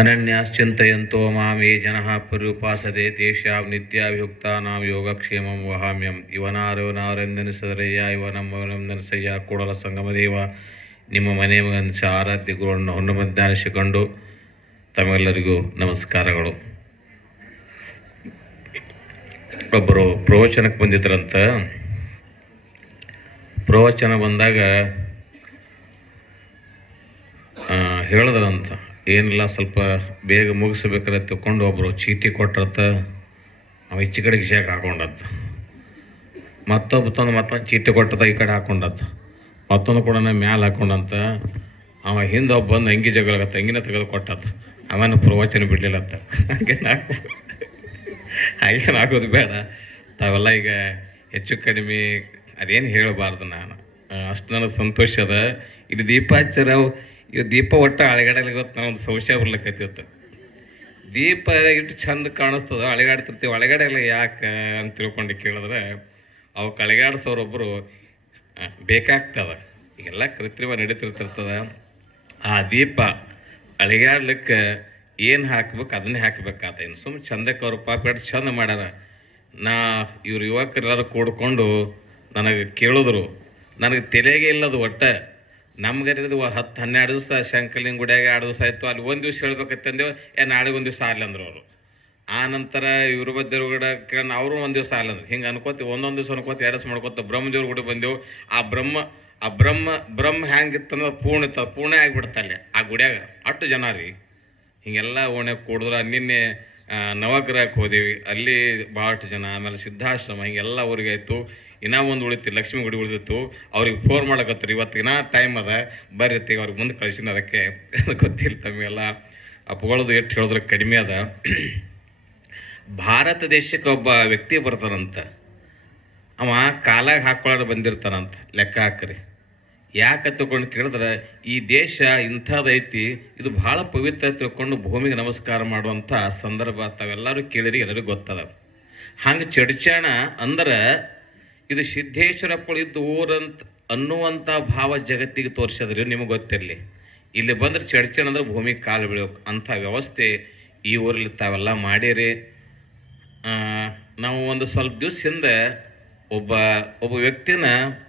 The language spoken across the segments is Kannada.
ಅನನ್ಯಾಶ್ಚಿಂತಯಂತೋ ಮಾಂ ಯೇ ಜನಃ ಪರ್ಯುಪಾಸದೆ ತೇಷ್ಯಾಂ ನಿತ್ಯಾಭಿಯುಕ್ತಾನಾಂ ಯೋಗಕ್ಷೇಮಂ ವಹಾಮ್ಯಂ. ಇವನಾರೋ ನಾರೆಂದನಿಸದರಯ್ಯ ಇವನಮ್ಮನೆಸಯ್ಯ ಕೂಡಲ ಸಂಗಮದೇವ. ನಿಮ್ಮ ಮನೆ ಮಗನಿಸ ಆರಾಧ್ಯ ಗುರುವನ್ನು ಹೊನ್ನು ಮಧ್ಯಾಹ್ನಿಸಿಕೊಂಡು ತಮ್ಮೆಲ್ಲರಿಗೂ ನಮಸ್ಕಾರಗಳು. ಒಬ್ಬರು ಪ್ರವಚನಕ್ಕೆ ಬಂದಿದ್ರಂತ ಪ್ರವಚನ ಬಂದಾಗ ಹೇಳಿದ್ರಂತ. ಏನಿಲ್ಲ, ಸ್ವಲ್ಪ ಬೇಗ ಮುಗಿಸ್ಬೇಕಾರೆ ತಿಳ್ಕೊಂಡು ಒಬ್ಬರು ಚೀಟಿ ಕೊಟ್ಟಿರತ್ತ ಅವ ಈಚೆ ಕಡೆಗೆ ಶೇಕ್ ಹಾಕೊಂಡದ್ದು. ಮತ್ತೊಬ್ಬ ತಂದು ಮತ್ತೊಂದು ಚೀಟಿ ಕೊಟ್ಟದ ಈ ಕಡೆ ಹಾಕೊಂಡದ್ದು. ಮತ್ತೊಂದು ಕೂಡ ಮ್ಯಾಲೆ ಹಾಕೊಂಡಂತ, ಅವ ಹಿಂದೆ ಒಬ್ಬ ಬಂದು ಅಂಗಿ ಜಗಳ ಅಂಗಿನ ತೆಗೆದು ಕೊಟ್ಟತ್ತ ಅವನ ಪ್ರವಚನ ಬಿಡ್ಲಿಲ್ಲತ್ತ ಹಾಗೆ ನಾಕು ಹಾಗೇನು ಆಗೋದು ಬೇಡ. ತಾವೆಲ್ಲ ಈಗ ಹೆಚ್ಚು ಕಡಿಮೆ ಅದೇನು ಹೇಳಬಾರ್ದು ನಾನು. ಅಷ್ಟು ನನಗೆ ಸಂತೋಷ ಅದ. ಇದು ದೀಪಾಚಾರ ಇವು ದೀಪ ಒಟ್ಟು ಅಳಗಡಲಿ ಗೊತ್ತು ನಾವು ಒಂದು ಸಂಶಯ ಬರ್ಲಿಕ್ಕತ್ತಿತ್ತು ದೀಪ ಇಟ್ಟು ಚಂದ ಕಾಣಿಸ್ತದ ಅಳಗಾಡ್ತಿರ್ತೀವಿ ಅಳಗಾಡಲ್ಲ ಯಾಕೆ ಅಂತ ತಿಳ್ಕೊಂಡು ಕೇಳಿದ್ರೆ ಅವಕ್ಕೆ ಅಳಗಾಡ್ಸೋರೊಬ್ಬರು ಬೇಕಾಗ್ತದ. ಎಲ್ಲ ಕೃತ್ರಿಮ ನಡೀತಿರ್ತಿರ್ತದ ಆ ದೀಪ ಅಳಿಗಾಡ್ಲಿಕ್ಕೆ ಏನು ಹಾಕ್ಬೇಕು, ಅದನ್ನೇ ಹಾಕ್ಬೇಕಾತ ಸುಮ್ಮನೆ ಚಂದಕ್ಕೆ ಅವ್ರು ಪಾಪ ಇಟ್ಟು ಚಂದ ಮಾಡ್ಯಾರ. ನಾ, ಇವ್ರು ಯುವಕರೆಲ್ಲರೂ ಕೂಡ್ಕೊಂಡು ನನಗೆ ಕೇಳಿದ್ರು. ನನಗೆ ತಲೆಗೆ ಇಲ್ಲದು ಒಟ್ಟ. ನಮ್ಗರಿದು ಹತ್ತು ಹನ್ನೆರಡು ದಿವಸ ಶಂಕಲಿಂಗ ಗುಡಿಯಾಗ ಎರಡು ದಿವಸ ಆಯಿತು ಅಲ್ಲಿ ಒಂದು ದಿವಸ ಹೇಳ್ಬೇಕಂತಂದೇವು ಏ ನಾಳೆಗೆ ಒಂದು ದಿವಸ ಅಂದ್ರು ಅವರು. ಆ ನಂತರ ಇವ್ರ ಬದ್ದೇವ್ರ ಕೇಳ ಅವರು ಒಂದು ದಿವಸ ಅಂದ್ರು ಹಿಂಗೆ ಅನ್ಕೋತಿ ಒಂದೊಂದು ದಿವಸ ಅನ್ಕೋತಿ ಎರಡು ದಿವಸ ಮಾಡ್ಕೋತ ಬ್ರಹ್ಮದೇವ್ರ ಗುಡಿ ಬಂದೆವು. ಆ ಬ್ರಹ್ಮ ಆ ಬ್ರಹ್ಮ ಬ್ರಹ್ಮ ಹೆಂಗಿತ್ತಂದ್ರೆ ಪೂರ್ಣ ಇತ್ತು ಪೂರ್ಣ ಆಗಿಬಿಡ್ತ ಅಲ್ಲಿ, ಆ ಗುಡಿಯಾಗ, ಅಷ್ಟು ಜನ ರೀ. ಹಿಂಗೆಲ್ಲ ಓಣೆ ಕೂಡಿದ್ರೆ ನಿನ್ನೆ ನವಗ್ರಹಕ್ಕೆ ಹೋದೇವಿ, ಅಲ್ಲಿ ಭಾಳಷ್ಟು ಜನ, ಆಮೇಲೆ ಸಿದ್ಧಾಶ್ರಮ, ಹಿಂಗೆಲ್ಲ ಊರಿಗೆ ಆಯಿತು. ಇನ್ನೂ ಒಂದು ಉಳಿತು, ಲಕ್ಷ್ಮೀ ಗುಡಿ ಉಳಿದಿತ್ತು. ಅವ್ರಿಗೆ ಫೋನ್ ಮಾಡಕತ್ತಾರೆ ಇವತ್ತಿನ ಟೈಮ್ ಅದ. ಈಗ ಅವ್ರಿಗೆ ಮುಂದೆ ಕಳಿಸಿನ ಅದಕ್ಕೆ. ಗೊತ್ತಿಲ್ಲ ತಮಗೆಲ್ಲ ಅಪಗಳದು ಎಷ್ಟು ಹೇಳಿದ್ರೆ ಕಡಿಮೆ ಅದ. ಭಾರತ ದೇಶಕ್ಕೆ ಒಬ್ಬ ವ್ಯಕ್ತಿ ಬರ್ತಾನಂತ. ಅವ ಕಾಲಾಗ ಹಾಕೊಳ್ಳೋದು ಬಂದಿರ್ತಾನಂತ. ಲೆಕ್ಕ ಹಾಕ್ರಿ. ಯಾಕೆ ತಗೊಂಡು ಕೇಳಿದ್ರೆ, ಈ ದೇಶ ಇಂಥದ್ದೈತಿ ಇದು ಭಾಳ ಪವಿತ್ರ ತಿಳ್ಕೊಂಡು ಭೂಮಿಗೆ ನಮಸ್ಕಾರ ಮಾಡುವಂಥ ಸಂದರ್ಭ ತಾವೆಲ್ಲರೂ ಕೇಳಿರಿ, ಎಲ್ಲರಿಗೂ ಗೊತ್ತದ. ಹಂಗೆ ಚಡ್ಚಾಣ ಅಂದ್ರೆ ಇದು ಸಿದ್ದೇಶ್ವರಪ್ಪ ಇದ್ದು ಊರಂತ ಅನ್ನುವಂಥ ಭಾವ ಜಗತ್ತಿಗೆ ತೋರಿಸಿದ್ರೆ ನಿಮಗೆ ಗೊತ್ತಿರಲಿ. ಇಲ್ಲಿ ಬಂದ್ರೆ ಚರ್ಚೆ ಅಂದ್ರೆ ಭೂಮಿಗೆ ಕಾಲು ಬೀಳಬೇಕು ಅಂಥ ವ್ಯವಸ್ಥೆ ಈ ಊರಲ್ಲಿ ತಾವೆಲ್ಲ ಮಾಡಿರಿ. ನಾವು ಒಂದು ಸ್ವಲ್ಪ ದಿವಸ ಹಿಂದೆ ಒಬ್ಬ ಒಬ್ಬ ವ್ಯಕ್ತಿನ,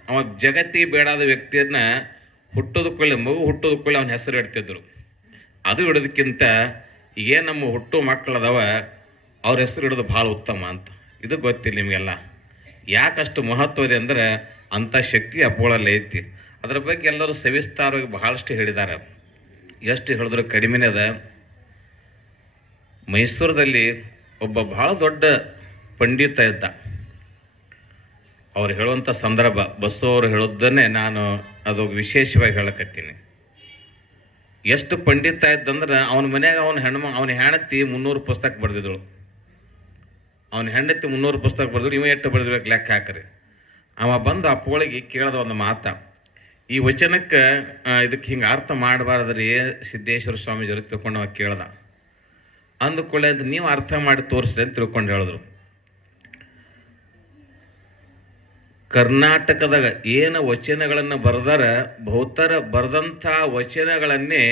ಅವ ಜಗತ್ತಿಗೆ ಬೇಡಾದ ವ್ಯಕ್ತಿಯನ್ನ ಹುಟ್ಟೋದ ಕೊಳ್ಳೆ ಮಗು ಹುಟ್ಟೋದ ಕೊಳ್ಳೆ ಅವನ ಹೆಸರು ಇಡ್ತಿದ್ರು. ಅದು ಇಡೋದಕ್ಕಿಂತ ಏನು ನಮ್ಮ ಹುಟ್ಟು ಮಕ್ಕಳದವ ಅವ್ರ ಹೆಸರು ಇಡೋದು ಭಾಳ ಉತ್ತಮ ಅಂತ. ಇದು ಗೊತ್ತಿಲ್ಲ ನಿಮಗೆಲ್ಲ. ಯಾಕಷ್ಟು ಮಹತ್ವ ಇದೆ ಅಂದ್ರೆ ಅಂಥ ಶಕ್ತಿ ಅಪೋಳಲ್ಲೇ ಐತಿ. ಅದ್ರ ಬಗ್ಗೆ ಎಲ್ಲರೂ ಸವಿಸ್ತಾರವಾಗಿ ಬಹಳಷ್ಟು ಹೇಳಿದ್ದಾರೆ. ಎಷ್ಟು ಹೇಳಿದ್ರು ಕಡಿಮೆನೇ ಅದ. ಮೈಸೂರದಲ್ಲಿ ಒಬ್ಬ ಬಹಳ ದೊಡ್ಡ ಪಂಡಿತ ಇದ್ದ. ಅವ್ರು ಹೇಳುವಂಥ ಸಂದರ್ಭ ಬಸ್ಸು ಅವರು ಹೇಳೋದನ್ನೇ ನಾನು ಅದು ವಿಶೇಷವಾಗಿ ಹೇಳಕತ್ತೀನಿ. ಎಷ್ಟು ಪಂಡಿತ ಇದ್ದಂದ್ರೆ ಅವನ ಮನೆಯಾಗ ಅವನ ಹೆಣ್ಮ, ಅವನ ಹೆಣತಿ ಮುನ್ನೂರು ಪುಸ್ತಕ ಬರೆದಿದ್ದಳು. ಅವನ ಹೆಂಡತಿ ಮುನ್ನೂರು ಪುಸ್ತಕ ಬರೆದ್ರು, ಇವ ಎಷ್ಟು ಬರೆದಿರ್ಬೇಕು ಲೆಕ್ಕ ಹಾಕ್ರಿ. ಅವ ಬಂದು ಅಪ್ಪಗಳಿಗೆ ಕೇಳಿದ ಒಂದು ಮಾತ. ಈ ವಚನಕ್ಕೆ ಇದಕ್ಕೆ ಹಿಂಗೆ ಅರ್ಥ ಮಾಡಬಾರ್ದ್ರಿ ಸಿದ್ದೇಶ್ವರ ಸ್ವಾಮೀಜಿಯವರು ತಿಳ್ಕೊಂಡು ಅವ ಕೇಳ್ದ. ಅಂದುಕೊಳ್ಳೆ ಅಂತ ನೀವು ಅರ್ಥ ಮಾಡಿ ತೋರಿಸ್ರಿ ಅಂತ ತಿಳ್ಕೊಂಡು ಹೇಳಿದ್ರು. ಕರ್ನಾಟಕದಾಗ ಏನು ವಚನಗಳನ್ನು ಬರೆದಾರ ಬಹುತರ ಬರೆದಂಥ ವಚನಗಳನ್ನೇ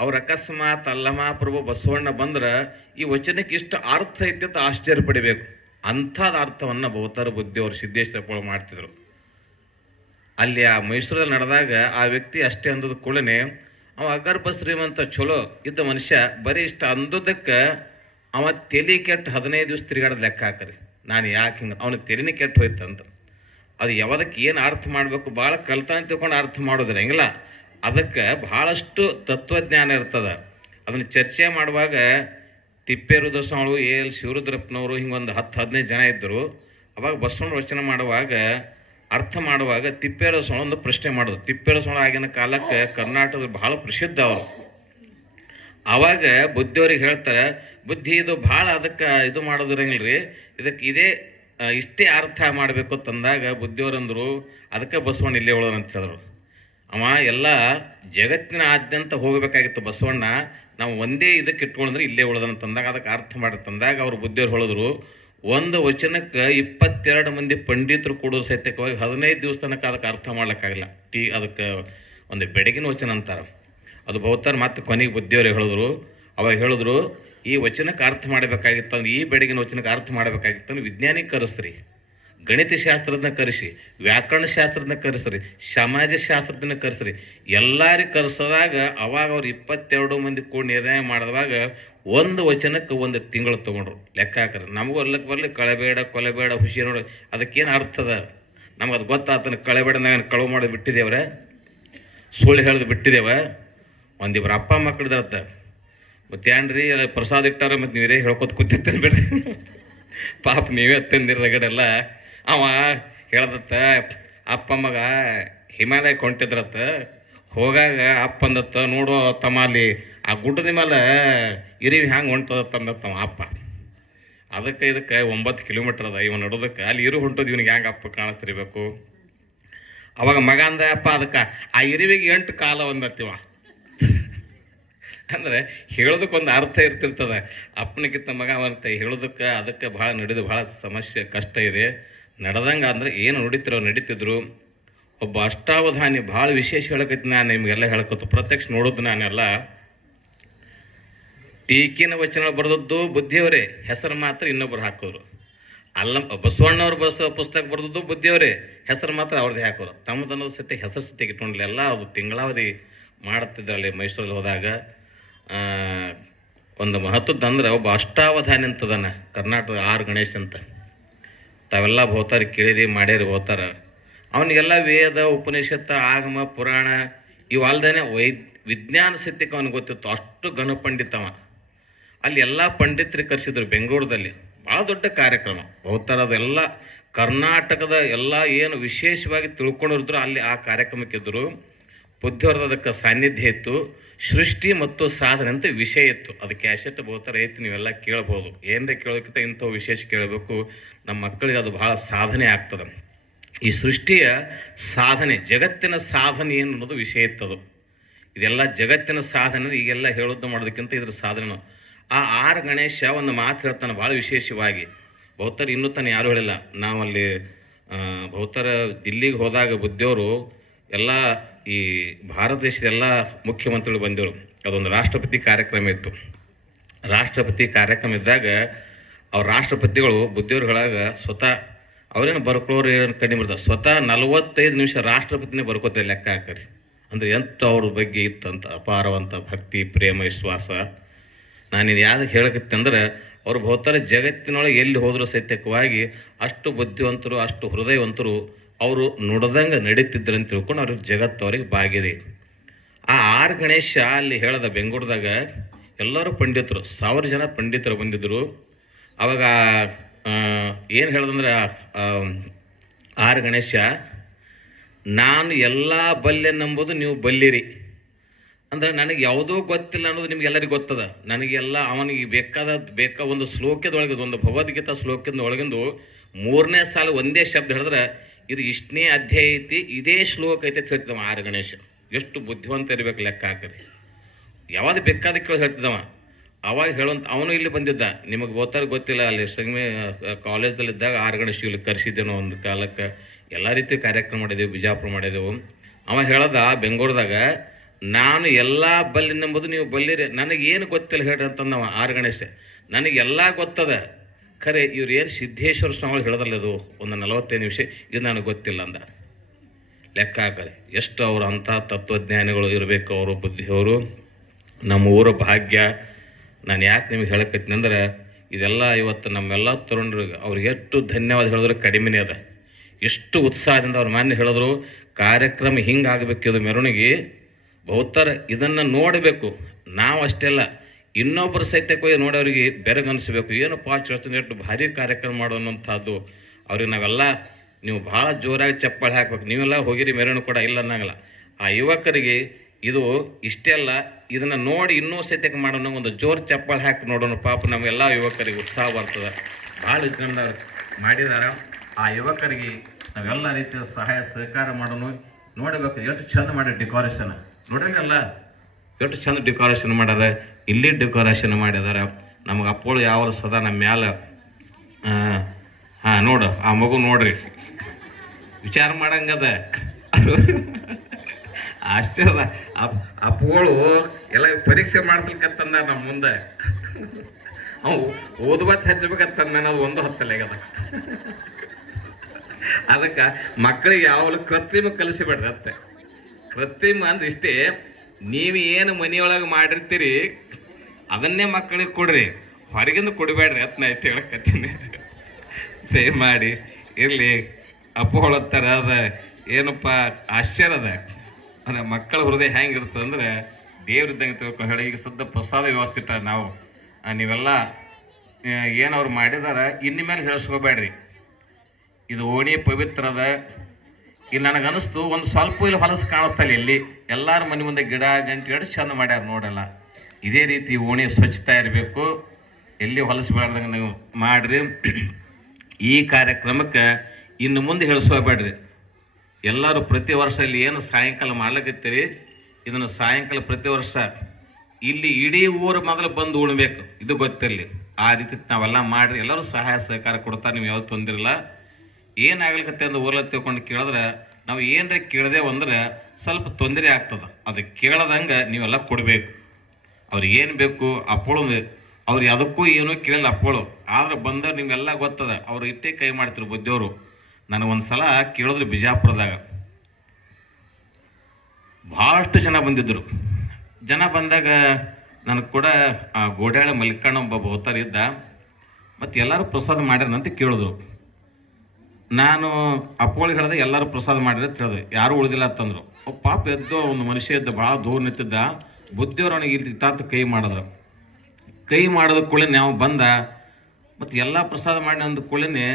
ಅವ್ರ ಅಕಸ್ಮಾತ್ ಅಲ್ಲಮಾಪ್ರಭು ಬಸವಣ್ಣ ಬಂದ್ರೆ ಈ ವಚನಕ್ಕೆ ಇಷ್ಟು ಅರ್ಥ ಐತಿ ಅಂತ ಆಶ್ಚರ್ಯ ಪಡಿಬೇಕು. ಅಂಥದ್ದು ಅರ್ಥವನ್ನು ಬುದ್ಧಿ ಬುದ್ಧಿಯವರು ಸಿದ್ದೇಶ್ವರಪ್ಪ ಮಾಡ್ತಿದ್ರು. ಅಲ್ಲಿ ಆ ಮೈಸೂರಲ್ಲಿ ನಡೆದಾಗ ಆ ವ್ಯಕ್ತಿ ಅಷ್ಟೇ ಅಂದದ ಕೂಡಲೇ, ಅವ ಅಗರ್ಭ ಶ್ರೀಮಂತ ಚಲೋ ಇದ್ದ ಮನುಷ್ಯ ಬರೀ ಇಷ್ಟ ಅಂದದಕ್ಕೆ ಅವ ತಲೆ ಕೆಟ್ಟು ಹದಿನೈದು ದಿವಸ ತಿರುಗಾಡೋದು ಲೆಕ್ಕ ಹಾಕರಿ. ನಾನು ಯಾಕೆ ಹಿಂಗೆ ಅವನಿಗೆ ತೆಲಿನೇ ಕೆಟ್ಟು ಹೋಯ್ತಂತ. ಅದು ಯಾವದಕ್ಕೆ ಏನು ಅರ್ಥ ಮಾಡಬೇಕು? ಭಾಳ ಕಲ್ತಾನೆ ತಿಳ್ಕೊಂಡು ಅರ್ಥ ಮಾಡೋದಿಲ್ಲ, ಹೆಂಗಿಲ್ಲ? ಅದಕ್ಕೆ ಭಾಳಷ್ಟು ತತ್ವಜ್ಞಾನ ಇರ್ತದೆ. ಅದನ್ನು ಚರ್ಚೆ ಮಾಡುವಾಗ ತಿಪ್ಪೆ ಸ್ವಾಮಿಗಳು ಎ ಎಲ್ ಶಿವರುದ್ರಪ್ಪನವರು ಹಿಂಗೊಂದು ಹತ್ತು, ಹದಿನೈದು ಜನ ಇದ್ದರು. ಅವಾಗ ಬಸವಣ್ಣ ರಚನೆ ಮಾಡುವಾಗ, ಅರ್ಥ ಮಾಡುವಾಗ ತಿಪ್ಪೆ ಸ್ವಾಮಿ ಒಂದು ಪ್ರಶ್ನೆ ಮಾಡೋದು. ತಿಪ್ಪೆ ಸ್ವಾಮಿ ಆಗಿನ ಕಾಲಕ್ಕೆ ಕರ್ನಾಟಕದಲ್ಲಿ ಬಹಳ ಪ್ರಸಿದ್ಧ ಅವರು. ಅವಾಗ ಬುದ್ಧಿಯವ್ರಿಗೆ ಹೇಳ್ತಾರೆ, ಬುದ್ಧಿ ಇದು ಭಾಳ ಅದಕ್ಕೆ ಇದು ಮಾಡೋದಿರಂಗಿಲ್ರಿ. ಇದಕ್ಕೆ ಇದೇ, ಇಷ್ಟೇ ಅರ್ಥ ಮಾಡಬೇಕು ತಂದಾಗ ಬುದ್ಧಿಯವರಂದರು ಅದಕ್ಕೆ ಬಸವಣ್ಣ ಇಲ್ಲೇ ಅಂತ ಹೇಳಿದ್ರು. ಅವ ಎಲ್ಲ ಜಗತ್ತಿನ ಆದ್ಯಂತ ಹೋಗಬೇಕಾಗಿತ್ತು ಬಸವಣ್ಣ. ನಾವು ಒಂದೇ ಇದಕ್ಕೆ ಇಟ್ಕೊಂಡ್ರೆ ಇಲ್ಲೇ ಉಳ್ದನ ತಂದಾಗ, ಅದಕ್ಕೆ ಅರ್ಥ ಮಾಡಿ ತಂದಾಗ ಅವ್ರು ಬುದ್ಧಿಯವ್ರು ಹೇಳಿದ್ರು, ಒಂದು ವಚನಕ್ಕೆ ಇಪ್ಪತ್ತೆರಡು ಮಂದಿ ಪಂಡಿತರು ಕೊಡೋ ಸಹಿತಕವಾಗಿ ಹದಿನೈದು ದಿವಸ ತನಕ ಅದಕ್ಕೆ ಅರ್ಥ ಮಾಡ್ಲಿಕ್ಕಾಗಲ್ಲ. ಟೀ, ಅದಕ್ಕೆ ಒಂದು ಬೆಡಗಿನ ವಚನ ಅಂತಾರೆ. ಅದು ಬಹುತಾರ ಮತ್ತೆ ಕೊನೆಗೆ ಬುದ್ಧಿಯವ್ರು ಹೇಳಿದ್ರು. ಅವಾಗ ಹೇಳಿದ್ರು, ಈ ವಚನಕ್ಕೆ ಅರ್ಥ ಮಾಡಬೇಕಾಗಿತ್ತಂದ್ರೆ, ಈ ಬೆಡಗಿನ ವಚನಕ್ಕೆ ಅರ್ಥ ಮಾಡಬೇಕಾಗಿತ್ತಂದ್ರೆ ವಿಜ್ಞಾನಿ ಕರೆಸ್ರಿ ಗಣಿತ ಶಾಸ್ತ್ರದನ್ನ ಕರೆಸಿ ವ್ಯಾಕರಣ ಶಾಸ್ತ್ರದನ್ನ ಕರೆಸ್ರಿ ಸಮಾಜ ಶಾಸ್ತ್ರದನ್ನ ಕರೆಸ್ರಿ ಎಲ್ಲಾರಿಗೆ ಕರೆಸೋದಾಗ ಅವಾಗ ಅವ್ರು ಇಪ್ಪತ್ತೆರಡು ಮಂದಿ ಕೂಡಿ ನಿರ್ಣಯ ಮಾಡಿದಾಗ ಒಂದು ವಚನಕ್ಕೆ ಒಂದು ತಿಂಗಳು ತೊಗೊಂಡ್ರು. ಲೆಕ್ಕ ಹಾಕ್ರಿ. ನಮಗೂ ಅಲ್ಲಕ್ಕೆ ಬರಲಿ, ಕಳೆಬೇಡ, ಕೊಲೆಬೇಡ, ಹುಷಿ ನೋಡಿ. ಅದಕ್ಕೇನು ಅರ್ಥ ಅದ? ನಮ್ಗೆ ಅದು ಗೊತ್ತಾತನ, ಕಳೆಬೇಡ ನಾವೇನು ಕಳವು ಮಾಡಿ ಬಿಟ್ಟಿದ್ದೇವ್ರೆ? ಸುಳ್ಳು ಹೇಳಿದ್ ಬಿಟ್ಟಿದ್ದೇವ ಒಂದಿಬ್ರು ಅಪ್ಪ ಮಕ್ಕಳದತ್ತ ಮತ್ತೆ ಏನ್ರಿ ಅಲ್ಲಿ ಪ್ರಸಾದ ಇಟ್ಟಾರ ಮತ್ತೆ ನೀವೇ ಹೇಳ್ಕೊತ ಕೂತಿರ್ತೇನೆ ಬಿಡ್ರಿ. ಪಾಪ ನೀವೇ ತಿಂದಿರ ರಗಡೆಲ್ಲ. ಅವ ಹೇಳ್ದತ್ತ, ಅಪ್ಪ ಮಗ ಹಿಮಾಲಯಕ್ಕೆ ಹೊಂಟಿದ್ರತ್ತ ಹೋಗಾಗ ಅಪ್ಪ ಅಂದತ್ತ, ನೋಡು ತಮ್ಮ ಆ ಗುಡ್ಡದ ಮೇಲೆ ಇರಿವಿ ಹ್ಯಾಂಗೆ ಹೊಂಟದತ್ತ ಅಂದತ್ತವ ಅಪ್ಪ. ಅದಕ್ಕೆ ಇದಕ್ಕೆ ಒಂಬತ್ತು ಕಿಲೋಮೀಟರ್ ಅದ ಇವನು ನಡೋದಕ್ಕೆ. ಅಲ್ಲಿ ಇರು ಹೊಂಟದ ಇವನಿಗೆ ಹೆಂಗೆ ಅಪ್ಪ ಕಾಣಿಸ್ತಿರ್ಬೇಕು? ಅವಾಗ ಮಗ ಅಂದ, ಅಪ್ಪ ಅದಕ್ಕೆ, ಆ ಇರಿವಿಗೆ ಎಂಟು ಕಾಲ ಒಂದತ್ತಿವ ಅಂದ್ರೆ ಹೇಳೋದಕ್ಕೊಂದು ಅರ್ಥ ಇರ್ತಿರ್ತದ. ಅಪ್ಪನಿಗಿಂತ ಮಗ ಅಂತ ಹೇಳೋದಕ್ಕೆ ಅದಕ್ಕೆ ಭಾಳ ನಡೆದು ಭಾಳ ಸಮಸ್ಯೆ, ಕಷ್ಟ ಇದೆ. ನಡೆದಂಗೆ ಅಂದ್ರೆ ಏನು ನುಡಿತಿರೋ ನಡೀತಿದ್ರು. ಒಬ್ಬ ಅಷ್ಟಾವಧಾನಿ ಭಾಳ ವಿಶೇಷ ಹೇಳಕತ್ತಿ ನಾನು ನಿಮಗೆಲ್ಲ ಹೇಳಕತ್ತು ಪ್ರತ್ಯಕ್ಷ ನೋಡೋದು ನಾನೆಲ್ಲ. ಟೀಕಿನ ವಚನ ಬರೆದದ್ದು ಬುದ್ಧಿಯವರೇ, ಹೆಸರು ಮಾತ್ರ ಇನ್ನೊಬ್ರು ಹಾಕೋರು. ಅಲ್ಲ ಬಸವಣ್ಣವ್ರ ಬಸ್ ಪುಸ್ತಕ ಬರೆದದ್ದು ಬುದ್ಧಿಯವರೇ, ಹೆಸರು ಮಾತ್ರ ಅವ್ರದ್ದು ಹಾಕೋರು. ತಮ್ಮದನ್ನೋದು ಸತಿ ಹೆಸರು ಸತ್ಯ ಇಟ್ಕೊಂಡ್ಲಿ ಎಲ್ಲ ಅದು ತಿಂಗಳಾವಧಿ ಮಾಡುತ್ತಿದ್ರಲ್ಲಿ ಮೈಸೂರಲ್ಲಿ ಹೋದಾಗ. ಒಂದು ಮಹತ್ವದ್ದು ಅಂದ್ರೆ ಒಬ್ಬ ಅಷ್ಟಾವಧಾನಿ ಅಂತದಾನ, ಕರ್ನಾಟಕದ ಆರು ಗಣೇಶ್ ಅಂತ. ತಾವೆಲ್ಲ ಹೋಗ್ತಾರೆ ಕೇಳಿರಿ, ಮಾಡ್ಯಾರಿ ಹೋತಾರ ಅವನಿಗೆಲ್ಲ ವೇದ, ಉಪನಿಷತ್ತು, ಆಗಮ, ಪುರಾಣ ಇವಲ್ದೇ ವೈ ವಿಜ್ಞಾನ ಸತ್ಯಕ್ಕೆ ಅವನಿಗೆ ಗೊತ್ತಿತ್ತು. ಅಷ್ಟು ಘನ ಪಂಡಿತವ ಅಲ್ಲಿ ಎಲ್ಲ ಪಂಡಿತರು ಕರೆಸಿದ್ರು ಬೆಂಗಳೂರದಲ್ಲಿ. ಭಾಳ ದೊಡ್ಡ ಕಾರ್ಯಕ್ರಮ. ಹೋಗ್ತಾರೆ ಅದೆಲ್ಲ ಕರ್ನಾಟಕದ ಎಲ್ಲ ಏನು ವಿಶೇಷವಾಗಿ ತಿಳ್ಕೊಂಡಿದ್ರು ಅಲ್ಲಿ ಆ ಕಾರ್ಯಕ್ರಮಕ್ಕೆ ಇದ್ದರು. ಬುದ್ಧಿವರ್ಧ ಅದಕ್ಕೆ ಸಾನ್ನಿಧ್ಯ ಇತ್ತು. ಸೃಷ್ಟಿ ಮತ್ತು ಸಾಧನೆ ಅಂತ ವಿಷಯ ಇತ್ತು. ಅದು ಕ್ಯಾಶೆಟ್ ಬಹುತರ ಐತಿ ನೀವೆಲ್ಲ ಕೇಳ್ಬೋದು. ಏನರೇ ಕೇಳೋಕ್ಕಿಂತ ಇಂಥವು ವಿಶೇಷ ಕೇಳಬೇಕು? ನಮ್ಮ ಮಕ್ಕಳಿಗೆ ಅದು ಬಹಳ ಸಾಧನೆ ಆಗ್ತದೆ. ಈ ಸೃಷ್ಟಿಯ ಸಾಧನೆ, ಜಗತ್ತಿನ ಸಾಧನೆ ಏನು ಅನ್ನೋದು ವಿಷಯ ಇತ್ತದು ಇದೆಲ್ಲ ಜಗತ್ತಿನ ಸಾಧನೆ, ಈಗೆಲ್ಲ ಹೇಳೋದು ಮಾಡೋದಕ್ಕಿಂತ ಇದ್ರ ಸಾಧನೆ ಆ ಆರ್ ಗಣೇಶ ಒಂದು ಮಾತು ಹೇಳ್ತಾನೆ ಭಾಳ ವಿಶೇಷವಾಗಿ. ಬಹುತರ ಇನ್ನೂ ತಾನು ಯಾರು ಹೇಳಿಲ್ಲ. ನಾವಲ್ಲಿ ಬಹುತರ ದಿಲ್ಲಿಗೆ ಹೋದಾಗ ಬುದ್ಧಿಯವರು ಎಲ್ಲ ಈ ಭಾರತ ದೇಶದ ಎಲ್ಲ ಮುಖ್ಯಮಂತ್ರಿಗಳು ಬಂದರು ಅದೊಂದು ರಾಷ್ಟ್ರಪತಿ ಕಾರ್ಯಕ್ರಮ ಇತ್ತು. ರಾಷ್ಟ್ರಪತಿ ಕಾರ್ಯಕ್ರಮ ಇದ್ದಾಗ ಅವ್ರ ರಾಷ್ಟ್ರಪತಿಗಳು ಬುದ್ಧಿವರ್ಗಳಾಗ ಸ್ವತಃ ಅವರೇನು ಬರ್ಕೊಳ್ಳೋರು ಏನು ಕಡಿಮೆ ಬರ್ತಾರೆ ಸ್ವತಃ ನಲವತ್ತೈದು ನಿಮಿಷ ರಾಷ್ಟ್ರಪತಿನೇ ಬರ್ಕೋತಾರೆ ಲೆಕ್ಕ ಹಾಕರಿ. ಅಂದ್ರೆ ಎಂಥ ಅವ್ರ ಬಗ್ಗೆ ಇತ್ತಂತ ಅಪಾರವಂಥ ಭಕ್ತಿ, ಪ್ರೇಮ, ವಿಶ್ವಾಸ. ನಾನು ಇದು ಯಾವ್ದು ಹೇಳಕತ್ತೆ ಅಂದ್ರೆ ಅವ್ರು ಬಹುತರ ಜಗತ್ತಿನೊಳಗೆ ಎಲ್ಲಿ ಹೋದರೂ ಸತ್ಯಕವಾಗಿ ಅಷ್ಟು ಬುದ್ಧಿವಂತರು, ಅಷ್ಟು ಹೃದಯವಂತರು ಅವರು ನುಡ್ದಂಗೆ ಅಂತ ತಿಳ್ಕೊಂಡು ಅವ್ರಿಗೆ ಜಗತ್ತು ಅವ್ರಿಗೆ ಬಾಗಿದೆ. ಆ ಆರ್ ಗಣೇಶ ಅಲ್ಲಿ ಹೇಳ್ದ ಬೆಂಗಳೂರದಾಗ ಎಲ್ಲರೂ ಪಂಡಿತರು, ಸಾವಿರ ಜನ ಪಂಡಿತರು ಬಂದಿದ್ದರು ಅವಾಗ ಏನು ಹೇಳ್ದಂದ್ರೆ ಆರ್ ಗಣೇಶ, ನಾನು ಎಲ್ಲ ಬಲ್ಲೆ ನಂಬೋದು ನೀವು ಬಲ್ಲಿರಿ. ಅಂದ್ರೆ ನನಗೆ ಯಾವುದೂ ಗೊತ್ತಿಲ್ಲ ಅನ್ನೋದು ನಿಮ್ಗೆ ಎಲ್ಲರಿಗೂ ಗೊತ್ತದ. ನನಗೆಲ್ಲ ಅವನಿಗೆ ಬೇಕಾದ, ಬೇಕಾ ಒಂದು ಶ್ಲೋಕದೊಳಗೆ ಒಂದು ಭಗವದ್ಗೀತಾ ಶ್ಲೋಕದ ಒಳಗಿಂದು ಮೂರನೇ ಸಾಲ ಒಂದೇ ಶಬ್ದ ಹೇಳಿದ್ರೆ ಇದು ಇಷ್ಟನೇ ಅಧ್ಯಾಯ ಐತಿ, ಇದೇ ಶ್ಲೋಕ ಐತೆ ಹೇಳ್ತಿದ್ದವ ಆರ್ ಗಣೇಶ. ಎಷ್ಟು ಬುದ್ಧಿವಂತ ಇರ್ಬೇಕು ಲೆಕ್ಕ ಹಾಕ್ರಿ. ಯಾವಾಗ ಬೇಕಾದ ಕೇಳಿ ಹೇಳ್ತಿದ್ದವ ಅವಾಗ ಹೇಳುವಂತ ಅವನು ಇಲ್ಲಿ ಬಂದಿದ್ದ. ನಿಮಗೆ ಗೊತ್ತಾರ ಗೊತ್ತಿಲ್ಲ, ಅಲ್ಲಿ ಸಂಗಮೆ ಕಾಲೇಜಲ್ಲಿದ್ದಾಗ ಆರು ಗಣೇಶ ಇಲ್ಲಿ ಕರೆಸಿದ್ದೇನೋ ಒಂದು ಕಾಲಕ್ಕೆ. ಎಲ್ಲ ರೀತಿ ಕಾರ್ಯಕ್ರಮ ಮಾಡಿದೆವು, ಬಿಜಾಪುರ ಮಾಡಿದೆವು. ಅವ ಹೇಳದ, ಬೆಂಗಳೂರದಾಗ, ನಾನು ಎಲ್ಲ ಬಲ್ಲಿನೆಂಬುದು ನೀವು ಬಲ್ಲಿರಿ. ನನಗೆ ಏನು ಗೊತ್ತಿಲ್ಲ ಹೇಳ್ರಿ ಅಂತಂದವ ಆರು ಗಣೇಶ. ನನಗೆ ಎಲ್ಲ ಗೊತ್ತದ. ಖರೆ ಇವ್ರು ಏನು ಸಿದ್ದೇಶ್ವರ ಸ್ವಾಮಿ ಹೇಳದಲ್ಲ ಅದು ಒಂದು ನಲವತ್ತೈದು ನಿಮಿಷ, ಇದು ನನಗೆ ಗೊತ್ತಿಲ್ಲ ಅಂದ. ಲೆಕ್ಕ ಹಾಕರಿ, ಎಷ್ಟು ಅವರು ಅಂಥ ತತ್ವಜ್ಞಾನಿಗಳು ಇರಬೇಕು ಅವರು ಬುದ್ಧಿಯವರು. ನಮ್ಮ ಊರ ಭಾಗ್ಯ, ನಾನು ಯಾಕೆ ನಿಮಗೆ ಹೇಳಕತ್ತೀನಿ ಅಂದ್ರೆ, ಇದೆಲ್ಲ ಇವತ್ತು ನಮ್ಮೆಲ್ಲ ತರುಣರಿಗೆ ಅವ್ರಿಗೆ ಎಷ್ಟು ಧನ್ಯವಾದ ಹೇಳಿದ್ರೆ ಕಡಿಮೆನೇ ಅದ. ಎಷ್ಟು ಉತ್ಸಾಹದಿಂದ ಅವ್ರು ಮಾನ್ಯ ಹೇಳಿದ್ರು, ಕಾರ್ಯಕ್ರಮ ಹಿಂಗೆ ಆಗಬೇಕು ಇದು ಮೆರವಣಿಗೆ. ಬಹುತರ ಇದನ್ನು ನೋಡಬೇಕು. ನಾವು ಅಷ್ಟೆಲ್ಲ ಇನ್ನೊಬ್ಬರ ಸಹಿತ ಹೋಗಿ ನೋಡಿ ಅವರಿಗೆ ಬೆರಗನ್ನಿಸ್ಬೇಕು ಏನಪ್ಪ ಎಷ್ಟು ಭಾರಿ ಕಾರ್ಯಕ್ರಮ ಮಾಡೋಣಂಥದ್ದು ಅವ್ರಿಗೆ ನಾವೆಲ್ಲ ನೀವು ಭಾಳ ಜೋರಾಗಿ ಚಪ್ಪಾಳೆ ಹಾಕ್ಬೇಕು. ನೀವೆಲ್ಲ ಹೋಗಿರಿ, ಮೆರವಣಿಗೆ ಕೂಡ ಇಲ್ಲ ಅನ್ನಂಗಿಲ್ಲ. ಆ ಯುವಕರಿಗೆ ಇದು ಇಷ್ಟೇ ಅಲ್ಲ, ಇದನ್ನು ನೋಡಿ ಇನ್ನೂ ಸಹಿತಕ್ಕೆ ಮಾಡೋಣ, ಒಂದು ಜೋರು ಚಪ್ಪಾಳೆ ಹಾಕಿ ನೋಡೋಣ. ಪಾಪ ನಮಗೆಲ್ಲ ಯುವಕರಿಗೆ ಉತ್ಸಾಹ ಬರ್ತದೆ. ಭಾಳ ಇದರಿಂದ ಮಾಡಿದಾರ. ಆ ಯುವಕರಿಗೆ ನಾವೆಲ್ಲ ರೀತಿಯ ಸಹಾಯ, ಸಹಕಾರ ಮಾಡೋಣ. ನೋಡಬೇಕು, ಎಷ್ಟು ಚಂದ ಮಾಡಿ ಡೆಕೋರೇಷನ್ ನೋಡ್ರಿ ಅಲ್ಲ ಎಷ್ಟು ಚಂದ ಡೆಕೋರೇಷನ್ ಮಾಡ್ಯಾರ. ಇಲ್ಲಿ ಡೆಕೋರೇಷನ್ ಮಾಡಿದ್ದಾರೆ ನಮಗೆ ಅಪ್ಪೋಳು ಯಾವ ಸದಾ ನಮ್ಮ ಮ್ಯಾಲ ಹಾಂ, ನೋಡು, ಆ ಮಗು ನೋಡ್ರಿ. ವಿಚಾರ ಮಾಡಂಗದ. ಅಷ್ಟೇ ಅದ. ಅಪ್- ಅಪ್ಪಗಳು ಎಲ್ಲ ಪರೀಕ್ಷೆ ಮಾಡಿಸ್ಲಿಕ್ಕತ್ತಂದ ನಮ್ಮ ಮುಂದೆ. ಅವು ಓದ್ಬತ್ ಹಚ್ಚಬೇಕತ್ತಂದ ನಾನು ಅದು ಒಂದು ಹತ್ತಲ್ಲ ಅದಕ್ಕ ಮಕ್ಕಳಿಗೆ ಯಾವಾಗಲೂ ಕೃತ್ರಿಮ ಕಲಿಸಿಬೇಡ್ರಿ ಅತ್ತೆ. ಕೃತ್ರಿಮ ಅಂದ್ರೆ ಇಷ್ಟೇ, ನೀವು ಏನು ಮನೆಯೊಳಗೆ ಮಾಡಿರ್ತೀರಿ ಅದನ್ನೇ ಮಕ್ಕಳಿಗೆ ಕೊಡ್ರಿ. ಹೊರಗಿಂದ ಕೊಡಬೇಡ್ರಿ ಅತ್ ನಾ ಹೇಳಕತ್ತೀನಿ. ಹೇಳಕತ್ತೀನಿ ದಯಮಾಡಿ, ಇರಲಿ. ಅಪ್ಪ ಹೊಳತ್ತಾರ ಅದ. ಏನಪ್ಪ, ಆಶ್ಚರ್ಯ ಅದ. ಅಂದ್ರೆ ಮಕ್ಕಳ ಹೃದಯ ಹೆಂಗಿರ್ತದೆ ಅಂದ್ರೆ ದೇವ್ರಿದ್ದಂಗೆ ತಿಳ್ಕೊ ಹೇಳಿ. ಈಗ ಸದ್ದ ಪ್ರಸಾದ ವ್ಯವಸ್ಥೆ ಇಟ್ಟಾರ ನಾವು ನೀವೆಲ್ಲ ಏನವ್ರು ಮಾಡಿದಾರ ಇನ್ನು ಮೇಲೆ ಹೇಳಿಸ್ಕೋಬೇಡ್ರಿ. ಇದು ಓಣಿ ಪವಿತ್ರ ಅದ. ಇಲ್ಲಿ ನನಗೆ ಅನಿಸ್ತು ಒಂದು ಸ್ವಲ್ಪ ಇಲ್ಲಿ ಹೊಲಸು ಕಾಣಿಸ್ತಲ್ಲ ಇಲ್ಲಿ ಎಲ್ಲಾರ ಮನೆ ಮುಂದೆ ಗಿಡ, ಗಂಟೆ ಹೇಳಿ ಚಂದ ಮಾಡ್ಯಾರ ನೋಡಲ್ಲ. ಇದೇ ರೀತಿ ಓಣಿ ಸ್ವಚ್ಛತಾ ಇರಬೇಕು. ಎಲ್ಲಿ ಹೊಲಸು ಬೆಳೆದಂಗೆ ನೀವು ಮಾಡ್ರಿ. ಈ ಕಾರ್ಯಕ್ರಮಕ್ಕೆ ಇನ್ನು ಮುಂದೆ ಹೇಳಿಸ್ಕೋಬೇಡ್ರಿ ಎಲ್ಲರೂ ಪ್ರತಿ ವರ್ಷ ಇಲ್ಲಿ ಏನು ಸಾಯಂಕಾಲ ಮಾಡ್ಲಿಕ್ಕತ್ತೀರಿ ಇದನ್ನು ಸಾಯಂಕಾಲ ಪ್ರತಿ ವರ್ಷ ಇಲ್ಲಿ ಇಡೀ ಊರು ಮೊದಲು ಬಂದು ಉಣ್ಬೇಕು. ಇದು ಗೊತ್ತಿರಲಿ. ಆ ರೀತಿ ನಾವೆಲ್ಲ ಮಾಡಿರಿ. ಎಲ್ಲರೂ ಸಹಾಯ ಸಹಕಾರ ಕೊಡ್ತಾರೆ ನೀವು ಯಾವ್ದು ತೊಂದಿರಲ್ಲ. ಏನಾಗ್ಲಿಕತ್ತೆ ಅಂತ ಊರ್ಲ ತಿಳ್ಕೊಂಡು ಕೇಳಿದ್ರೆ ನಾವು ಏನರ ಕೇಳದೇವು ಅಂದ್ರೆ ಸ್ವಲ್ಪ ತೊಂದರೆ ಆಗ್ತದೆ. ಅದು ಕೇಳದಂಗೆ ನೀವೆಲ್ಲ ಕೊಡಬೇಕು. ಅವ್ರಿಗೆ ಏನು ಬೇಕು ಅಪ್ಪಳು ಅವ್ರು ಯಾವುದಕ್ಕೂ ಏನೂ ಕೇಳಲ್ಲ ಅಪ್ಪಳು. ಆದ್ರೆ ಬಂದ ನಿಮ್ಗೆಲ್ಲ ಗೊತ್ತದ, ಅವ್ರು ಇಟ್ಟೇ ಕೈ ಮಾಡ್ತಿರು ಬುದ್ಧಿಯವರು. ನನಗೆ ಒಂದ್ಸಲ ಕೇಳಿದ್ರು ಬಿಜಾಪುರದಾಗ. ಭಾಳಷ್ಟು ಜನ ಬಂದಿದ್ದರು ಜನ ಬಂದಾಗ ನನಗೆ ಕೂಡ, ಆ, ಗೋಡ್ಯಾಳ ಮಲ್ಲಿಕಣ್ಣ ಒಬ್ಬ ಬಹುತಾರ ಇದ್ದ. ಮತ್ತು ಎಲ್ಲರೂ ಪ್ರಸಾದ ಮಾಡ್ಯಾರಂತ ಕೇಳಿದ್ರು. ನಾನು ಅಪ್ಪಳಿಗೆ ಹೇಳ್ದೆ, ಎಲ್ಲರೂ ಪ್ರಸಾದ ಮಾಡಿದ್ರೆ ಅಂತ ಯಾರು ಉಳಿದಿಲ್ಲ ಅಂತಂದ್ರು. ಪಾಪ ಎದ್ದು ಒಂದು ಮನುಷ್ಯ ಇದ್ದ, ಭಾಳ ದೂರ ನಿಂತಿದ್ದ. ಬುದ್ಧಿಯವ್ರು ಅವನಿಗೆ ಇಲ್ಲಿ ತಾತ ಕೈ ಮಾಡಿದ್ರು. ಕೈ ಮಾಡಿದ ಕೂಡಲೇ ನಾವು ಬಂದ, ಮತ್ತು ಎಲ್ಲ ಪ್ರಸಾದ ಮಾಡಿ ಅಂದ ಕೂಡಲೇ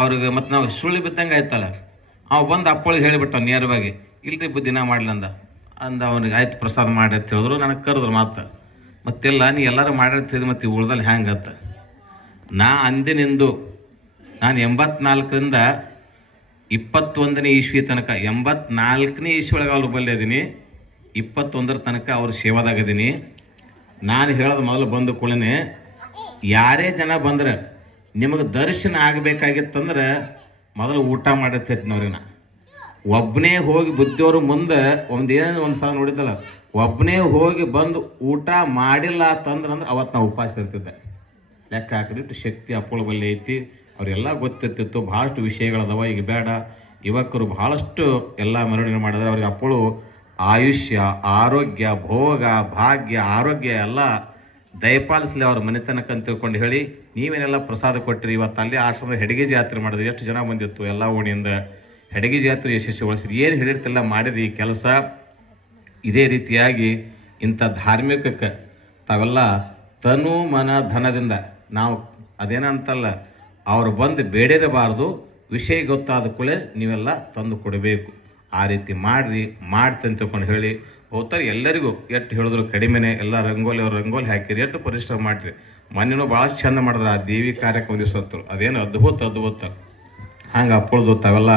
ಅವ್ರಿಗೆ ಮತ್ತು ನಾವು ಸುಳ್ಳು ಬಿದ್ದಂಗೆ ಆಯ್ತಲ್ಲ, ಅವ ಬಂದು ಅಪ್ಪಳಿಗೆ ಹೇಳಿಬಿಟ್ಟ ನೇರವಾಗಿ, ಇಲ್ರಿ ಬುದ್ಧಿ ನಾ ಮಾಡ್ಲಂದ ಅಂದ. ಅವ್ನಿಗೆ, ಆಯ್ತು ಪ್ರಸಾದ ಮಾಡಿ ಅಂತ ಹೇಳಿದ್ರು. ನನಗೆ ಕರೆದ್ರು ಮಾತು ಮತ್ತೆಲ್ಲ ನೀ ಎಲ್ಲರೂ ಮಾಡಿರ್ತಿದ್ದು ಮತ್ತು ಉಳ್ದಲ್ಲಿ ಹ್ಯಾಂಗತ್ತ ನಾ ಅಂದಿನಿಂದು, ನಾನು ಎಂಬತ್ನಾಲ್ಕರಿಂದ ಇಪ್ಪತ್ತೊಂದನೇ ಇಸ್ವಿ ತನಕ, ಎಂಬತ್ನಾಲ್ಕನೇ ಇಸ್ವಿ ಒಳಗೆ ಅವ್ರು ಬಲ್ಲಿದ್ದೀನಿ ಇಪ್ಪತ್ತೊಂದರ ತನಕ ಅವ್ರ ಸೇವಾದಾಗದೀನಿ ನಾನು ಹೇಳೋದು ಮೊದಲು ಬಂದ ಕೂಡಲೇ, ಯಾರೇ ಜನ ಬಂದ್ರೆ ನಿಮಗೆ ದರ್ಶನ ಆಗಬೇಕಾಗಿತ್ತಂದ್ರೆ ಮೊದಲು ಊಟ ಮಾಡಿರ್ತೈತಿ ಅವ್ರಿಗೆ ನಾ. ಒಬ್ಬನೇ ಹೋಗಿ ಬುದ್ಧಿಯವ್ರ ಮುಂದೆ ಒಂದು ಏನು ಒಂದು ಸಲ ನೋಡಿದ್ದಲ್ಲ ಒಬ್ಬನೇ ಹೋಗಿ ಬಂದು ಊಟ ಮಾಡಿಲ್ಲ ಅಂತಂದ್ರೆ ಅಂದ್ರೆ ಅವತ್ತು ನಾವು ಉಪವಾಸ ಇರ್ತಿದ್ದೆ. ಲೆಕ್ಕ ಹಾಕಿಬಿಟ್ಟು ಶಕ್ತಿ ಅಪ್ಪಳ ಬಲ್ಲಿ ಐತಿ. ಅವರೆಲ್ಲ ಗೊತ್ತಿರ್ತಿತ್ತು, ಭಾಳಷ್ಟು ವಿಷಯಗಳದಾವ ಈಗ ಬೇಡ. ಯುವಕರು ಭಾಳಷ್ಟು ಎಲ್ಲ ಮೆರವಣಿಗೆ ಮಾಡಿದ್ರೆ ಅವ್ರಿಗೆ ಅಪ್ಪಳು ಆಯುಷ್ಯ, ಆರೋಗ್ಯ, ಭೋಗ, ಭಾಗ್ಯ, ಆರೋಗ್ಯ ಎಲ್ಲ ದಯಪಾಲಿಸಲಿ ಅವ್ರ ಮನೆತನಕ್ಕೆ ಅಂತ ತಿಳ್ಕೊಂಡು ಹೇಳಿ, ನೀವೇನೆಲ್ಲ ಪ್ರಸಾದ ಕೊಟ್ಟಿರಿ, ಇವತ್ತು ಅಲ್ಲಿ ಆಶ್ರಮದ ಹೆಡಗಿ ಜಾತ್ರೆ ಮಾಡಿದ್ರಿ, ಎಷ್ಟು ಜನ ಬಂದಿತ್ತು ಎಲ್ಲ ಓಣಿಯಿಂದ ಹೆಡಗಿ ಜಾತ್ರೆ ಯಶಸ್ವಿಗೊಳಿಸಿರಿ, ಏನು ಹೇಳಿರ್ತಿಲ್ಲ, ಮಾಡಿರಿ, ಈ ಕೆಲಸ ಇದೇ ರೀತಿಯಾಗಿ ಇಂಥ ಧಾರ್ಮಿಕಕ್ಕೆ ತಾವೆಲ್ಲ ತನು ಮನ ಧನದಿಂದ, ನಾವು ಅದೇನಂತಲ್ಲ, ಅವರು ಬಂದು ಬೇಡಿರಬಾರ್ದು ವಿಷಯ ಗೊತ್ತಾದ ಕೂಡಲೇ ನೀವೆಲ್ಲ ತಂದು ಕೊಡಬೇಕು. ಆ ರೀತಿ ಮಾಡ್ರಿ ಮಾಡ್ತೀನಿ ತಿಳ್ಕೊಂಡು ಹೇಳಿ, ಹೋಗ್ತಾರೆ ಎಲ್ಲರಿಗೂ. ಎಷ್ಟು ಹೇಳಿದ್ರು ಕಡಿಮೆನೆ, ಎಲ್ಲ ರಂಗೋಲಿ ಅವ್ರು ರಂಗೋಲಿ ಹಾಕಿರಿ ಎಷ್ಟು ಪರಿಶ್ರಮ ಮಾಡಿರಿ. ಮೊನ್ನೆನೂ ಭಾಳ ಚಂದ ಮಾಡಿದ್ರೆ ಆ ದೇವಿ ಕಾರ್ಯಕ್ರಮ ಹೊತ್ತು. ಅದೇನು ಅದ್ಭುತ ಅದ್ಭುತ. ಹಂಗೆ ಅಪ್ಪಳದು ತಾವೆಲ್ಲ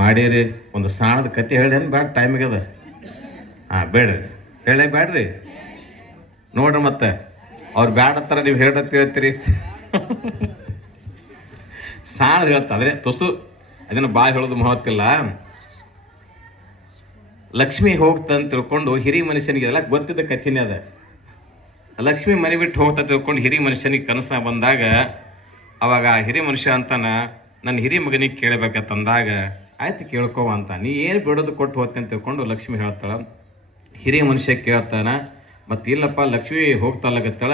ಮಾಡೀರಿ. ಒಂದು ಸಾಣದ ಕತೆ ಹೇಳೇನು ಬೇಡ ಟೈಮಿಗೆ ಅದ? ಹಾಂ ಬೇಡ್ರಿ. ಹೇಳೇ ಬೇಡ್ರಿ ನೋಡ್ರಿ ಮತ್ತೆ. ಅವ್ರು ಬ್ಯಾಡ ಥರ ನೀವು ಹೇಳತ್ತೀರಿ ಸಾಣ ಹೇಳ್ತ, ಅದೇ ತುಸು ಅದನ್ನು ಭಾಳ ಹೇಳೋದು ಮಹತ್ತಿಲ್ಲ ಲಕ್ಷ್ಮಿ ಹೋಗ್ತಂತ ತಿಳ್ಕೊಂಡು ಹಿರಿ ಮನುಷ್ಯನಿಗೆ ಎಲ್ಲ ಗೊತ್ತಿದ್ದ ಕಥೆನೇ ಅದ. ಲಕ್ಷ್ಮಿ ಮನೆ ಬಿಟ್ಟು ಹೋಗ್ತಾ ತಿಳ್ಕೊಂಡು ಹಿರಿ ಮನುಷ್ಯನಿಗೆ ಕನಸ ಬಂದಾಗ, ಅವಾಗ ಆ ಹಿರಿ ಮನುಷ್ಯ ಅಂತಾನ, ನನ್ನ ಹಿರಿ ಮಗನಿಗೆ ಕೇಳಬೇಕಂತಂದಾಗ ಆಯ್ತು ಕೇಳ್ಕೋವ ಅಂತ. ನೀ ಏನು ಬಿಡೋದು ಕೊಟ್ಟು ಹೋಗ್ತೀನಿ ಅಂತ ತಿಳ್ಕೊಂಡು ಲಕ್ಷ್ಮಿ ಹೇಳ್ತಾಳೆ. ಹಿರಿಯ ಮನುಷ್ಯ ಕೇಳ್ತಾನ, ಮತ್ತು ಇಲ್ಲಪ್ಪ, ಲಕ್ಷ್ಮಿ ಹೋಗ್ತಾಲಗತ್ತಾಳ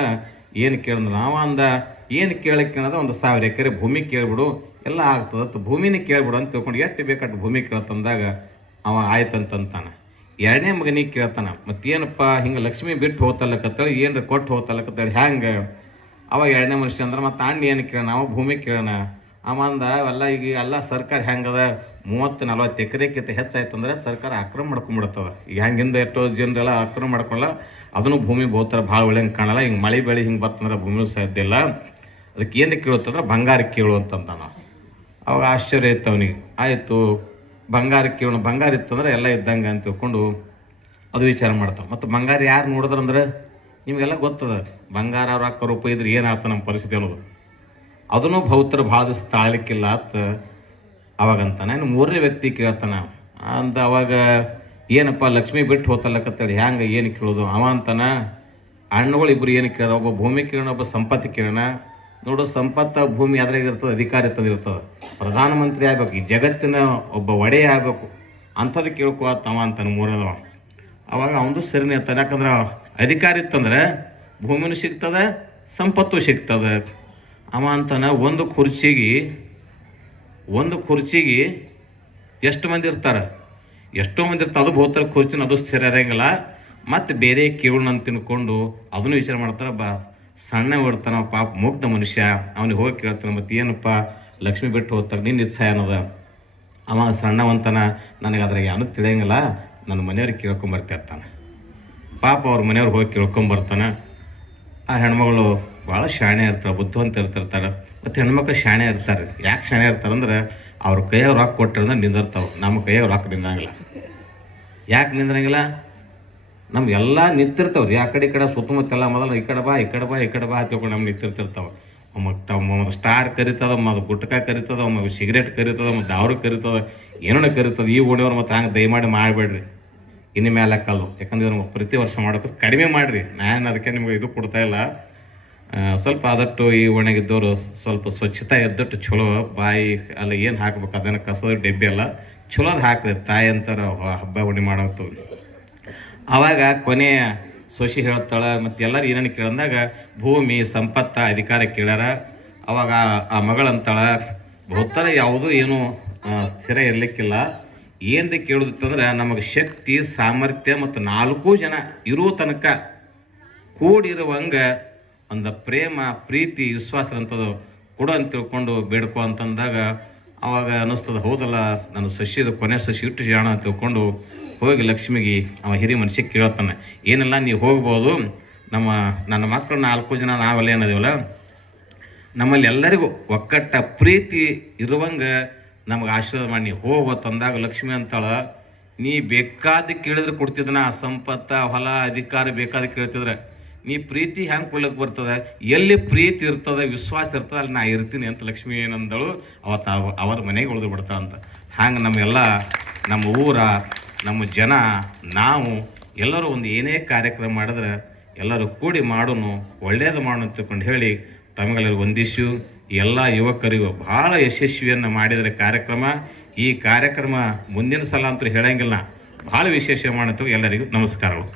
ಏನು ಕೇಳಿದ್ರು ನಾವ ಅಂದ, ಏನು ಕೇಳಕ್ಕೆ ಕೇಳದ? ಒಂದು ಸಾವಿರ ಎಕರೆ ಭೂಮಿ ಕೇಳ್ಬಿಡು. ಎಲ್ಲ ಆಗ್ತದತ್ತು ಭೂಮಿನ ಕೇಳ್ಬಿಡು ಅಂತ ತಿಳ್ಕೊಂಡು ಎಷ್ಟು ಬೇಕಟ್ಟು ಭೂಮಿ ಕೇಳ್ತಂದಾಗ ಅವ ಆಯ್ತಂತಂತಾನೆ. ಎರಡನೇ ಮಗನಿಗೆ ಕೇಳ್ತಾನೆ, ಮತ್ತೇನಪ್ಪ, ಹಿಂಗೆ ಲಕ್ಷ್ಮಿ ಬಿಟ್ಟು ಹೋಗ್ತಲ್ಲಕತ್ತಾಳ ಏನ್ರ ಕೊಟ್ಟು ಹೋಗ್ತಲ್ಲಕತ್ತಾಳ ಹ್ಯಾಂಗೆ? ಅವಾಗ ಎರಡನೇ ಮನುಷ್ಯ ಅಂದ್ರೆ, ಮತ್ತೆ ಅಣ್ಣ ಏನು ಕೇಳೋಣ ಅವ ಭೂಮಿ ಕೇಳೋಣ ಅವ ಅಂದ ಅವೆಲ್ಲ ಈಗ ಎಲ್ಲ ಸರ್ಕಾರ ಹೆಂಗದ? ಮೂವತ್ತು ನಲ್ವತ್ತು ಎಕರೆಕ್ಕಿಂತ ಹೆಚ್ಚಾಯ್ತಂದ್ರೆ ಸರ್ಕಾರ ಆಕ್ರಮ ಮಾಡ್ಕೊಂಡ್ಬಿಡ್ತದ ಈಗ ಹೆಂಗಿಂದ ಎಷ್ಟೋ ಜನರೆಲ್ಲ ಆಕ್ರಮ ಮಾಡ್ಕೊಳ್ಳ ಅದನ್ನು ಭೂಮಿ ಬಹುತರ ಭಾಳ ಒಳ್ಳೆಯಂಗೆ ಕಾಣಲ್ಲ. ಹಿಂಗೆ ಮಳೆ ಬೆಳೆ ಹಿಂಗೆ ಬರ್ತಂದ್ರೆ ಭೂಮಿ ಸಾಧ್ಯ ಇಲ್ಲ ಅದಕ್ಕೆ ಏನು ಕೇಳುತ್ತಂದ್ರೆ ಬಂಗಾರ ಕೇಳು ಅಂತಂದ ನಾವು ಅವಾಗ ಆಶ್ಚರ್ಯ ಇತ್ತು ಅವನಿಗೆ. ಆಯಿತು ಬಂಗಾರ ಕೇಳೋಣ ಬಂಗಾರ ಇತ್ತಂದ್ರೆ ಎಲ್ಲ ಇದ್ದಂಗೆ ಅಂತ ತಿಳ್ಕೊಂಡು ಅದು ವಿಚಾರ ಮಾಡ್ತಾವೆ ಮತ್ತು ಬಂಗಾರ ಯಾರು ನೋಡಿದ್ರಂದ್ರೆ ನಿಮಗೆಲ್ಲ ಗೊತ್ತದ, ಬಂಗಾರ ರೊಕ್ಕ ರೂಪಾಯಿ ಇದ್ರೆ ಏನಾಗ್ತ ನಮ್ಮ ಪರಿಸ್ಥಿತಿ ಅನ್ನೋದು. ಅದನ್ನು ಭೌತರು ಭಾಳ ದಿವಸ ತಾಳ್ಲಿಕ್ಕಿಲ್ಲ ಅಂತ ಅವಾಗಂತಾನೆ. ಇನ್ನು ಮೂರನೇ ವ್ಯಕ್ತಿ ಕೇಳ್ತಾನ ಅಂತ ಅವಾಗ ಏನಪ್ಪ ಲಕ್ಷ್ಮಿ ಬಿಟ್ಟು ಹೋತಲ್ಲಕತ್ತೇಳಿ ಹ್ಯಾಂಗ, ಏನು ಕೇಳೋದು? ಅವ ಅಂತಾನ, ಅಣ್ಣಗಳು ಇಬ್ಬರು ಏನು ಕೇಳೋದು ಒಬ್ಬ ಭೂಮಿ ಕಿರಣ ಒಬ್ಬ ಸಂಪತ್ತಿ ಕಿರಣ ನೋಡು, ಸಂಪತ್ತ ಭೂಮಿ ಅದ್ರಾಗ ಇರ್ತದೆ, ಅಧಿಕಾರ ಇರ್ತದೆ. ಪ್ರಧಾನಮಂತ್ರಿ ಆಗ್ಬೇಕು, ಈ ಜಗತ್ತಿನ ಒಬ್ಬ ಒಡೆಯ ಆಗ್ಬೇಕು. ಅಂಥದ್ದು ಕೇಳ್ಕೊ ಅವ ಅಂತಾನೆ ಮೂರದವ. ಅವಾಗ ಅವನು ಸರಿನೇ ಇರ್ತಾನೆ ಯಾಕಂದ್ರೆ ಅಧಿಕಾರ ಇತ್ತಂದ್ರೆ ಭೂಮಿನೂ ಸಿಗ್ತದೆ, ಸಂಪತ್ತು ಸಿಗ್ತದೆ. ಅವ ಅಂತಾನೆ ಒಂದು ಕುರ್ಚಿಗೆ ಒಂದು ಕುರ್ಚಿಗೆ ಎಷ್ಟು ಮಂದಿ ಇರ್ತಾರೆ? ಎಷ್ಟೋ ಮಂದಿ ಇರ್ತಾರೆ. ಅದು ಬಹುತರ ಕುರ್ಚಿನ, ಅದು ಸ್ಥಿರ ಇರಂಗಿಲ್ಲ. ಮತ್ತು ಬೇರೆ ಕೇಳೋಣ ತಿನ್ಕೊಂಡು ಅದನ್ನು ವಿಚಾರ ಮಾಡ್ತಾರೆ ಬಾ. ಸಣ್ಣ ಹೊಡ್ತಾನ ಪಾಪ ಮುಗ್ಧ ಮನುಷ್ಯ, ಅವನಿಗೆ ಹೋಗಿ ಕೇಳ್ತಾನೆ, ಮತ್ತು ಏನಪ್ಪ, ಲಕ್ಷ್ಮಿ ಬಿಟ್ಟು ಹೋಗ್ತಾಗ ನಿನ್ನ ಇಚ್ಛೆ ಏನದ ಅವ ಸಣ್ಣವಂತನ, ನನಗೆ ಅದ್ರಾಗ ಏನೂ ತಿಳಿಯಂಗಿಲ್ಲ, ನನ್ನ ಮನೆಯವ್ರಿಗೆ ಕೇಳ್ಕೊಂಬರ್ತಿರ್ತಾನೆ ಪಾಪ ಅವ್ರ ಮನೆಯವ್ರಿಗೆ ಹೋಗಿ ಕೇಳ್ಕೊಂಬರ್ತಾನೆ ಆ ಹೆಣ್ಮಗಳು ಭಾಳ ಶಾಣೆ ಇರ್ತಾರೆ ಬುದ್ಧಿವಂತ ಇರ್ತಿರ್ತಾರೆ ಮತ್ತು ಹೆಣ್ಮಕ್ಳು ಶಾಣೆ ಇರ್ತಾರೆ. ಯಾಕೆ ಶಾಣೆ ಇರ್ತಾರೆ ಅಂದ್ರೆ, ಅವ್ರ ಕೈಯಾಗ ರೊಕ್ಕ ಕೊಟ್ಟರೆ ನಿಂದಿರ್ತಾವೆ. ನಮ್ಮ ಕೈಯಾಗ ರೊಕ್ಕ ನಿಂದಂಗಿಲ್ಲ ಯಾಕೆ ನಿಂದ್ರಂಗಿಲ್ಲ? ನಮ್ಗೆ ಎಲ್ಲ ನಿಂತಿರ್ತಾವ್ರಿ. ಆ ಕಡೆ ಈ ಕಡೆ ಸುತ್ತಮುತ್ತೆಲ್ಲ ಮೊದಲು ಈ ಕಡೆ ಬಾ, ಈ ಕಡೆ ಬಾ, ಈ ಕಡೆ ಬಾ ತಿಳ್ಕೊಂಡು ನಮ್ಗೆ ನಿಂತಿರ್ತಿರ್ತಾವೆ. ಒಮ್ಮೆ ಸ್ಟಾರ್ ಕರಿತದ ಮತ್ತು ಗುಟ್ಕ ಕರಿತದ ಒಮ್ಮೆ ಸಿಗರೇಟ್ ಕರಿತದ ಮತ್ತು ದಾವ್ರ ಕರಿತದ ಏನೋ ಕರಿತದ, ಈ ಓಣಿಯವ್ರು ಮತ್ತು ಹಂಗೆ ದಯಮಾಡಿ ಮಾಡಬೇಡ್ರಿ. ಇನ್ನು ಮೇಲೆ ಕಲ್ಲು. ಯಾಕಂದ್ರೆ ನಮ್ಗೆ ಪ್ರತಿ ವರ್ಷ ಮಾಡೋದು ಕಡಿಮೆ ಮಾಡಿರಿ. ನಾನು ಅದಕ್ಕೆ ನಿಮ್ಗೆ ಇದು ಕೊಡ್ತಾ ಇಲ್ಲ. ಸ್ವಲ್ಪ ಆದಟ್ಟು ಈ ಒಣಗಿದ್ದವರು ಸ್ವಲ್ಪ ಸ್ವಚ್ಛತೆ ಎದ್ದಟ್ಟು ಚಲೋ ಬಾಯಿ ಅಲ್ಲಿ ಏನು ಹಾಕ್ಬೇಕು? ಅದನ್ನು ಕಸದ ಡಬ್ಬಿ ಅಲ್ಲ. ಚಲೋದು ಹಾಕಿದೆ ತಾಯಿ ಅಂತಾರೆ ಹಬ್ಬ ಉಣಿ ಮಾಡೋದು. ಅವಾಗ ಕೊನೆಯ ಸೊಸಿ ಹೇಳ್ತಾಳೆ ಮತ್ತು ಎಲ್ಲರೂ ಏನನ್ನು ಕೇಳಿದಾಗ, ಭೂಮಿ, ಸಂಪತ್ತ ಅಧಿಕಾರ ಕೇಳ್ಯಾರ. ಅವಾಗ ಆ ಮಗಳಂತಾಳ ಬಹುತರ ಯಾವುದೂ ಏನು ಸ್ಥಿರ ಇರಲಿಕ್ಕಿಲ್ಲ. ಏನ್ರಿ ಕೇಳೋದಿತ್ತಂದ್ರೆ ನಮಗೆ ಶಕ್ತಿ, ಸಾಮರ್ಥ್ಯ ಮತ್ತು ನಾಲ್ಕು ಜನ ಇರೋ ತನಕ ಕೂಡಿರುವಂಗ ಒಂದು ಪ್ರೇಮ, ಪ್ರೀತಿ ವಿಶ್ವಾಸ ಅಂತದು ಕೊಡು ಅಂತ ತಿಳ್ಕೊಂಡು ಬೇಡ್ಕೊ ಅಂತಂದಾಗ ಅವಾಗ ಅನ್ನಿಸ್ತದ, ಹೌದಲ್ಲ ನಾನು ಸಸಿದ ಕೊನೆ ಸಸಿ ಇಟ್ಟು ಜಾಣ ತಿಳ್ಕೊಂಡು ಹೋಗಿ ಲಕ್ಷ್ಮಿಗೆ ಅವ ಹಿರಿ ಮನುಷ್ಯ ಕೇಳತ್ತಾನೆ ಏನಿಲ್ಲ ನೀವು ಹೋಗ್ಬೋದು. ನಮ್ಮ, ನನ್ನ ಮಕ್ಕಳು ನಾಲ್ಕು ಜನ ನಾವೆಲ್ಲ ಏನದೇವಲ್ಲ ನಮ್ಮಲ್ಲಿ ಎಲ್ಲರಿಗೂ ಒಕ್ಕಟ್ಟ ಪ್ರೀತಿ ಇರುವಂಗ ನಮಗೆ ಆಶೀರ್ವಾದ ಮಾಡಿ ನೀವು ಹೋಗೋ ತಂದಾಗ ಲಕ್ಷ್ಮಿ ಅಂತಾಳೆ. ನೀ ಬೇಕಾದ ಕೇಳಿದ್ರೆ ಕೊಡ್ತಿದ್ದನ ಸಂಪತ್ತ, ಹೊಲ, ಅಧಿಕಾರ ಬೇಕಾದ ಕೇಳ್ತಿದ್ರೆ. ನೀ ಪ್ರೀತಿ ಹೆಂಗೆ ಕೊಡ್ಲಿಕ್ಕೆ ಬರ್ತದೆ? ಎಲ್ಲಿ ಪ್ರೀತಿ ಇರ್ತದೆ, ವಿಶ್ವಾಸ ಇರ್ತದೆ, ಅಲ್ಲಿ ನಾ ಇರ್ತೀನಿ ಅಂತ ಲಕ್ಷ್ಮಿ ಏನಂದಳು ಅವತ್ತು ಅವ, ಅವರ ಮನೆಗೆ ಉಳಿದು ಬಿಡ್ತಾಳ ಅಂತ. ಹಂಗೆ ನಮ್ಮೆಲ್ಲ, ನಮ್ಮ ಊರ, ನಮ್ಮ ಜನ, ನಾವು ಎಲ್ಲರೂ ಒಂದು ಏನೇ ಕಾರ್ಯಕ್ರಮ ಮಾಡಿದ್ರೆ ಎಲ್ಲರೂ ಕೂಡಿ ಮಾಡೋನು, ಒಳ್ಳೇದು ಮಾಡೋಣ ಅಂತಕೊಂಡು ಹೇಳಿ ತಮಗೆಲ್ಲರೂ ವಂದಿಸು ಎಲ್ಲ ಯುವಕರಿಗೂ ಭಾಳ ಯಶಸ್ವಿಯನ್ನು ಮಾಡಿದರೆ ಕಾರ್ಯಕ್ರಮ. ಈ ಕಾರ್ಯಕ್ರಮ ಮುಂದಿನ ಸಲ ಅಂತೂ ಹೇಳಂಗಿಲ್ಲ. ಭಾಳ ವಿಶೇಷ ಮಾಡುತ್ತೆ ಎಲ್ಲರಿಗೂ ನಮಸ್ಕಾರಗಳು.